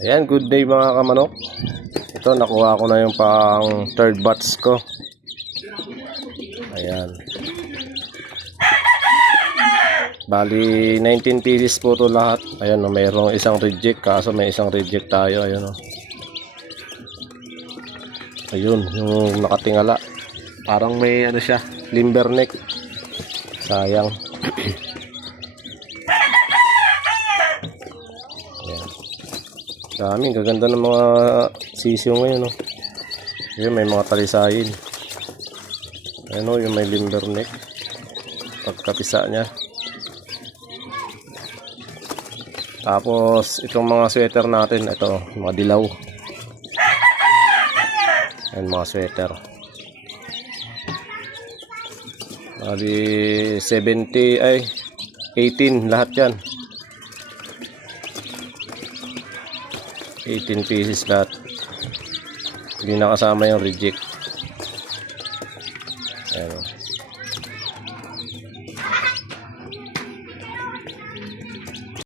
Ayan, good day mga kamanok. Ito, nakuha ko na yung pang third batch ko. Ayan. Bali 19 pieces po to lahat. Ayan, no, mayroong isang reject, kaso may isang reject tayo. Ayan, no. Ayun, yung nakatingala. Parang may ano siya, limber neck. Sayang. Ayan. Daming gaganda ng mga sisiyo ngayon, no. Ayun, may mga talisayin. Ayan, no, yung may limber neck. Pagkapisa niya. Tapos itong mga sweater natin, ito mga dilaw. Ayan, mga sweater. Bali 70 ay 18 lahat yan. 18 pieces lahat. Hindi nakasama yung reject. Ayan.